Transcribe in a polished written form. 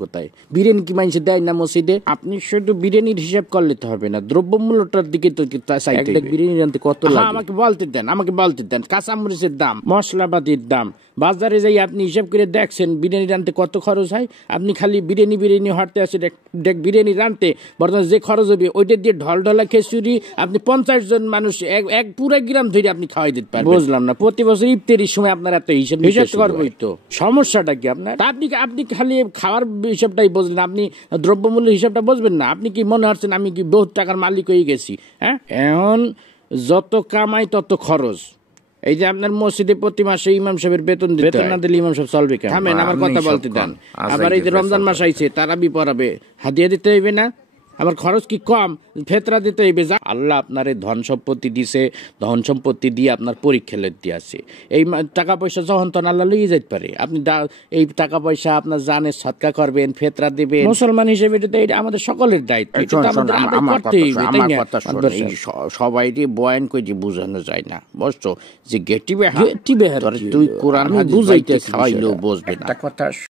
কোথায় বিরিয়ানি কি মানুষ দেয় না মসজিদে? আপনি শুধু বিরিয়ানির হিসাব করলে তো হবে না, দ্রব্যমূল্যটার দিকে তো চাইতে হবে। বিরিয়ানি আনতে কত লাগে আমাকে বলতে দেন কাঁচামরিচের দাম, মশলাপাতির দাম, বাজারে যাই আপনি হিসাব করে দেখছেন বিরিয়ানি রানতে কত খরচ হয়। আপনি খালি বিরিয়ানি হাঁটতে আসে বিরিয়ানি রানতে বর্তমানে যে খরচ হবে ওইটা দিয়ে ঢলঢলা খিচুড়ি আপনি 50 জন মানুষ এক পুরো গ্রাম ধরে আপনি খাওয়াই দিতে পারবেন। বুঝলাম না, প্রতি বছর ইফতারির সময় আপনার এত হিসাব করবোই তো, সমস্যাটা কি আপনার? আপনি খালি খাওয়ার হিসাবটাই বুঝলেন, আপনি দ্রব্যমূল্য হিসাবটা বুঝবেন না। আপনি কি মনে হচ্ছেন আমি কি বহুত টাকার মালিক হয়ে গেছি? হ্যাঁ, এখন যত কামাই তত খরচ। এই যে আপনার মসজিদে প্রতি মাসে ইমাম সাহেবের বেতন না দিলে ইমাম সাহেব চলবে কেন? থামেন, আমার কথা বলতে দেন। আবার এই যে রমজান মাস আইছে, তারাবি পড়াবে, হাদিয়া দিতে হইবে না? আমার খরচ কি কম? ফেতরা দিতে হইবে। আল্লাহ আপনার ধন সম্পত্তি দিছে, ধন সম্পত্তি দিয়ে আপনার পরীক্ষা লেতে আছে। এই টাকা পয়সা যখন তখন আল্লাহ লইয়ে যেতে পারে। আপনি এই টাকা পয়সা আপনার জানে সৎকা করবেন, ফেতরা দেবেন। মুসলমান হিসেবে এটা আমাদের সকলের দায়িত্ব। সবাই বয়ান করে বুঝানো যায় না, বুঝছো? যে গেটি বেহার তুই কোরআন বুঝাইতে খাওয়াইলেও বুঝবে না কথা।